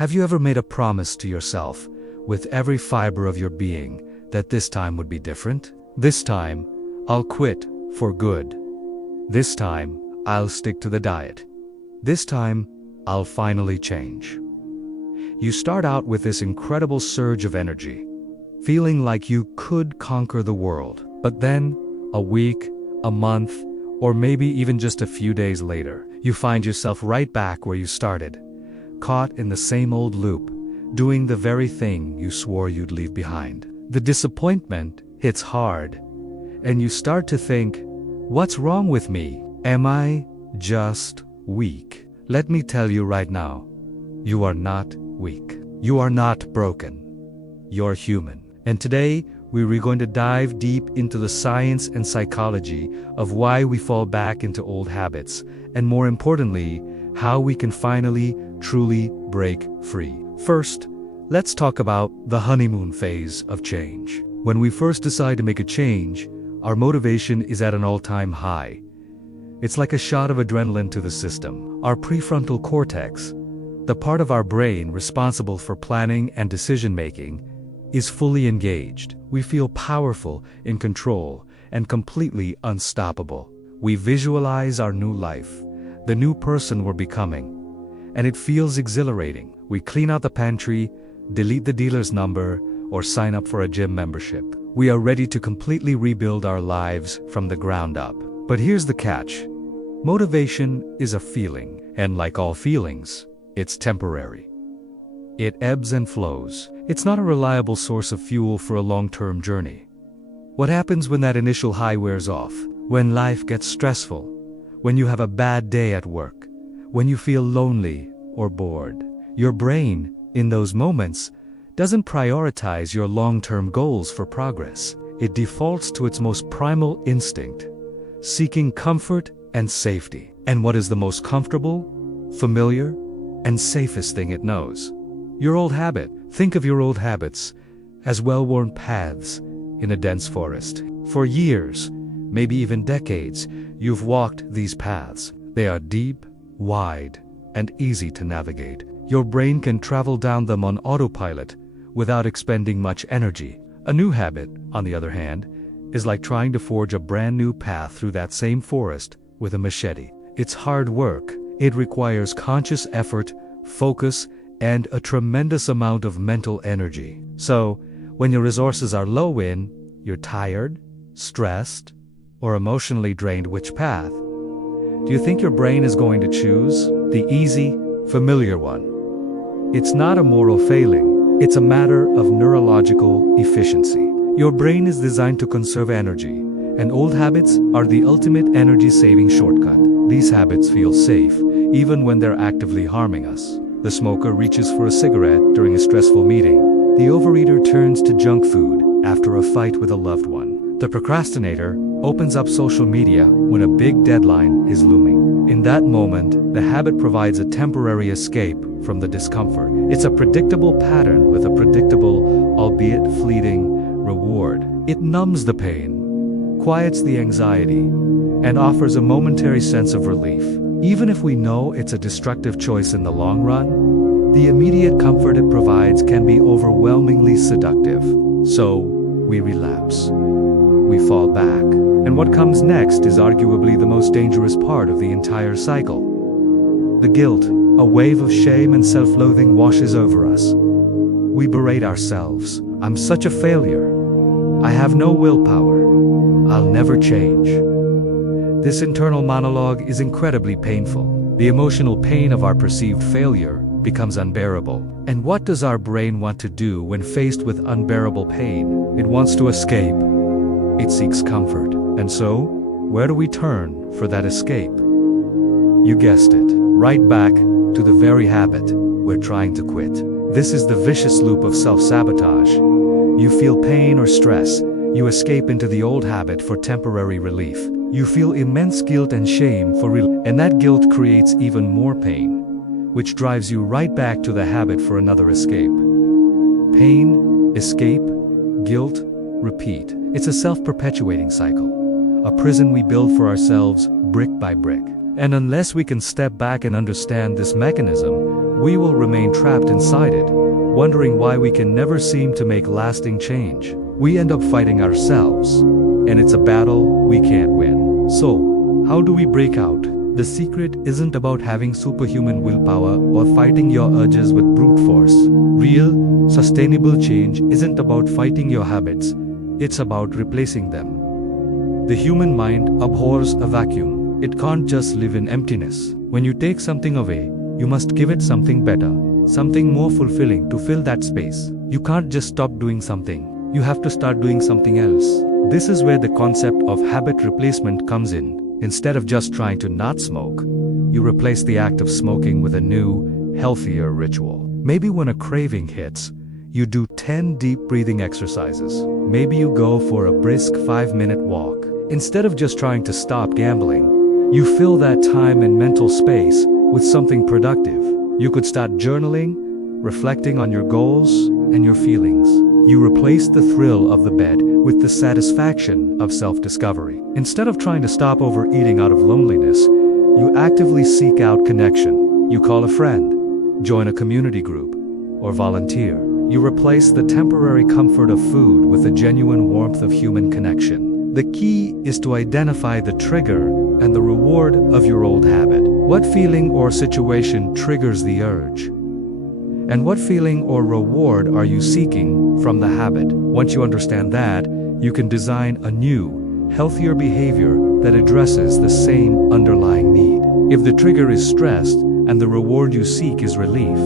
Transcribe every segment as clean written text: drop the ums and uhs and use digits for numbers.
Have you ever made a promise to yourself, with every fiber of your being, that this time would be different? This time, I'll quit for good. This time, I'll stick to the diet. This time, I'll finally change. You start out with this incredible surge of energy, feeling like you could conquer the world. But then, a week, a month, or maybe even just a few days later, you find yourself right back where you started, caught in the same old loop, doing the very thing you swore you'd leave behind. The disappointment hits hard, and you start to think, what's wrong with me? Am I just weak? Let me tell you right now, you are not weak. You are not broken. You're human. And today, we're going to dive deep into the science and psychology of why we fall back into old habits, and more importantly, how we can finally, truly break free. First, let's talk about the honeymoon phase of change. When we first decide to make a change, our motivation is at an all-time high. It's like a shot of adrenaline to the system. Our prefrontal cortex, the part of our brain responsible for planning and decision-making, is fully engaged. We feel powerful, in control, and completely unstoppable. We visualize our new life, the new person we're becoming, and it feels exhilarating. We clean out the pantry, delete the dealer's number, or sign up for a gym membership. We are ready to completely rebuild our lives from the ground up. But here's the catch. Motivation is a feeling, and like all feelings, it's temporary. It ebbs and flows. It's not a reliable source of fuel for a long-term journey. What happens when that initial high wears off? When life gets stressful? When you have a bad day at work? When you feel lonely or bored? Your brain, in those moments, doesn't prioritize your long-term goals for progress. It defaults to its most primal instinct, seeking comfort and safety. And what is the most comfortable, familiar, and safest thing it knows? Your old habit. Think of your old habits as well-worn paths in a dense forest. For years, maybe even decades, you've walked these paths. They are deep, wide, and easy to navigate. Your brain can travel down them on autopilot without expending much energy. A new habit, on the other hand, is like trying to forge a brand new path through that same forest with a machete. It's hard work. It requires conscious effort, focus, and a tremendous amount of mental energy. So, when your resources are low in, you're tired, stressed, or emotionally drained, which path do you think your brain is going to choose? The easy, familiar one. It's not a moral failing. It's a matter of neurological efficiency. Your brain is designed to conserve energy, and old habits are the ultimate energy-saving shortcut. These habits feel safe, even when they're actively harming us. The smoker reaches for a cigarette during a stressful meeting. The overeater turns to junk food after a fight with a loved one. The procrastinator opens up social media when a big deadline is looming. In that moment, the habit provides a temporary escape from the discomfort. It's a predictable pattern with a predictable, albeit fleeting, reward. It numbs the pain, quiets the anxiety, and offers a momentary sense of relief. Even if we know it's a destructive choice in the long run, the immediate comfort it provides can be overwhelmingly seductive. So, we relapse. We fall back. And what comes next is arguably the most dangerous part of the entire cycle. The guilt, a wave of shame and self-loathing washes over us. We berate ourselves. I'm such a failure. I have no willpower. I'll never change. This internal monologue is incredibly painful. The emotional pain of our perceived failure becomes unbearable. And what does our brain want to do when faced with unbearable pain? It wants to escape. It seeks comfort. And so, where do we turn for that escape? You guessed it, right back to the very habit we're trying to quit. This is the vicious loop of self-sabotage. You feel pain or stress. You escape into the old habit for temporary relief. You feel immense guilt and shame for and that guilt creates even more pain, which drives you right back to the habit for another escape. Pain, escape, guilt, repeat. It's a self-perpetuating cycle, a prison we build for ourselves brick by brick. And unless we can step back and understand this mechanism, we will remain trapped inside it, wondering why we can never seem to make lasting change. We end up fighting ourselves, and it's a battle we can't win. So, how do we break out? The secret isn't about having superhuman willpower or fighting your urges with brute force. Real, sustainable change isn't about fighting your habits, it's about replacing them. The human mind abhors a vacuum. It can't just live in emptiness. When you take something away, you must give it something better, something more fulfilling to fill that space. You can't just stop doing something. You have to start doing something else. This is where the concept of habit replacement comes in. Instead of just trying to not smoke, you replace the act of smoking with a new, healthier ritual. Maybe when a craving hits, you do 10 deep breathing exercises. Maybe you go for a brisk 5-minute walk. Instead of just trying to stop gambling, you fill that time and mental space with something productive. You could start journaling, reflecting on your goals and your feelings. You replace the thrill of the bed with the satisfaction of self-discovery. Instead of trying to stop overeating out of loneliness, you actively seek out connection. You call a friend, join a community group, or volunteer. You replace the temporary comfort of food with the genuine warmth of human connection. The key is to identify the trigger and the reward of your old habit. What feeling or situation triggers the urge? And what feeling or reward are you seeking from the habit? Once you understand that, you can design a new, healthier behavior that addresses the same underlying need. If the trigger is stress and the reward you seek is relief,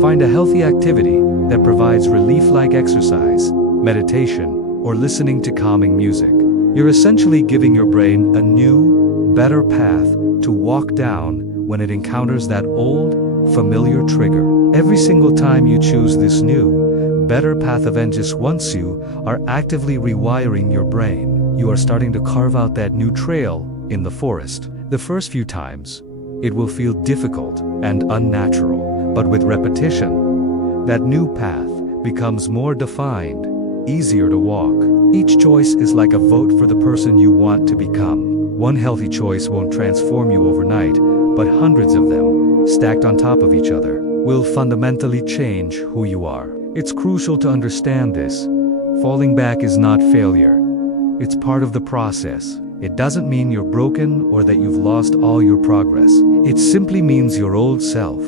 find a healthy activity that provides relief like exercise, meditation, or listening to calming music. You're essentially giving your brain a new, better path to walk down when it encounters that old, familiar trigger. Every single time you choose this new, better path of awareness, once you are actively rewiring your brain, you are starting to carve out that new trail in the forest. The first few times, it will feel difficult and unnatural, but with repetition, that new path becomes more defined, easier to walk. Each choice is like a vote for the person you want to become. One healthy choice won't transform you overnight, but hundreds of them, stacked on top of each other, will fundamentally change who you are. It's crucial to understand this. Falling back is not failure. It's part of the process. It doesn't mean you're broken or that you've lost all your progress. It simply means your old self,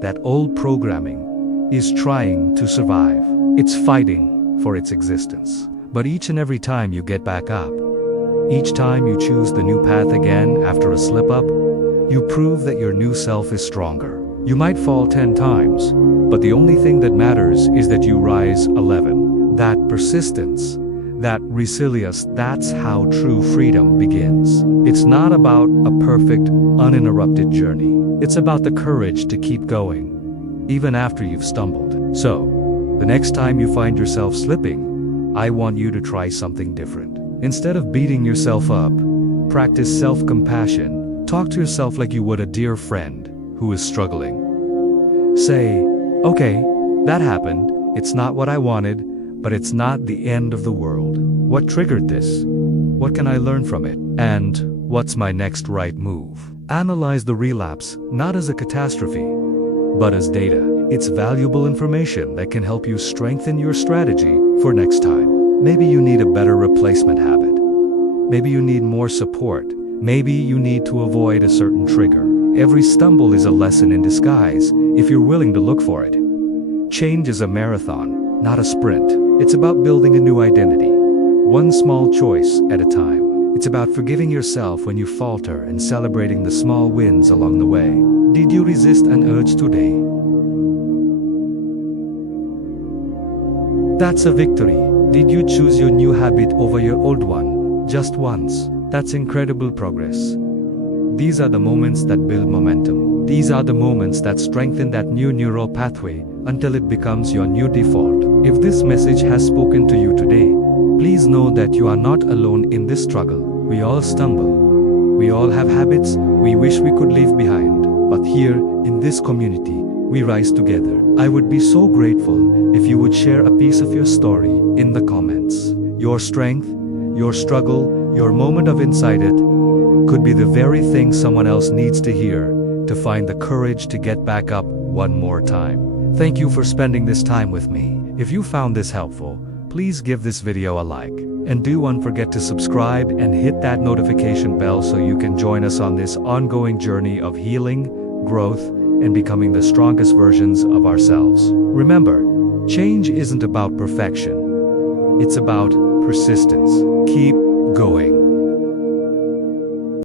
that old programming, is trying to survive. It's fighting for its existence. But each and every time you get back up, each time you choose the new path again after a slip-up, you prove that your new self is stronger. You might fall 10 times, but the only thing that matters is that you rise 11. That persistence, that resilience, that's how true freedom begins. It's not about a perfect, uninterrupted journey. It's about the courage to keep going, even after you've stumbled. So, the next time you find yourself slipping, I want you to try something different. Instead of beating yourself up, practice self-compassion. Talk to yourself like you would a dear friend who is struggling. Say, okay, that happened. It's not what I wanted, but it's not the end of the world. What triggered this? What can I learn from it? And what's my next right move? Analyze the relapse, not as a catastrophe, but as data. It's valuable information that can help you strengthen your strategy for next time. Maybe you need a better replacement habit. Maybe you need more support. Maybe you need to avoid a certain trigger. Every stumble is a lesson in disguise if you're willing to look for it. Change is a marathon, not a sprint. It's about building a new identity, one small choice at a time. It's about forgiving yourself when you falter and celebrating the small wins along the way. Did you resist an urge today? That's a victory. Did you choose your new habit over your old one, just once? That's incredible progress. These are the moments that build momentum. These are the moments that strengthen that new neural pathway until it becomes your new default. If this message has spoken to you today, please know that you are not alone in this struggle. We all stumble. We all have habits we wish we could leave behind. But here, in this community, we rise together. I would be so grateful if you would share a piece of your story in the comments. Your strength, your struggle, your moment of insight could be the very thing someone else needs to hear to find the courage to get back up one more time. Thank you for spending this time with me. If you found this helpful, please give this video a like. And don't forget to subscribe and hit that notification bell so you can join us on this ongoing journey of healing, growth, and becoming the strongest versions of ourselves. Remember, change isn't about perfection. It's about persistence. Keep going.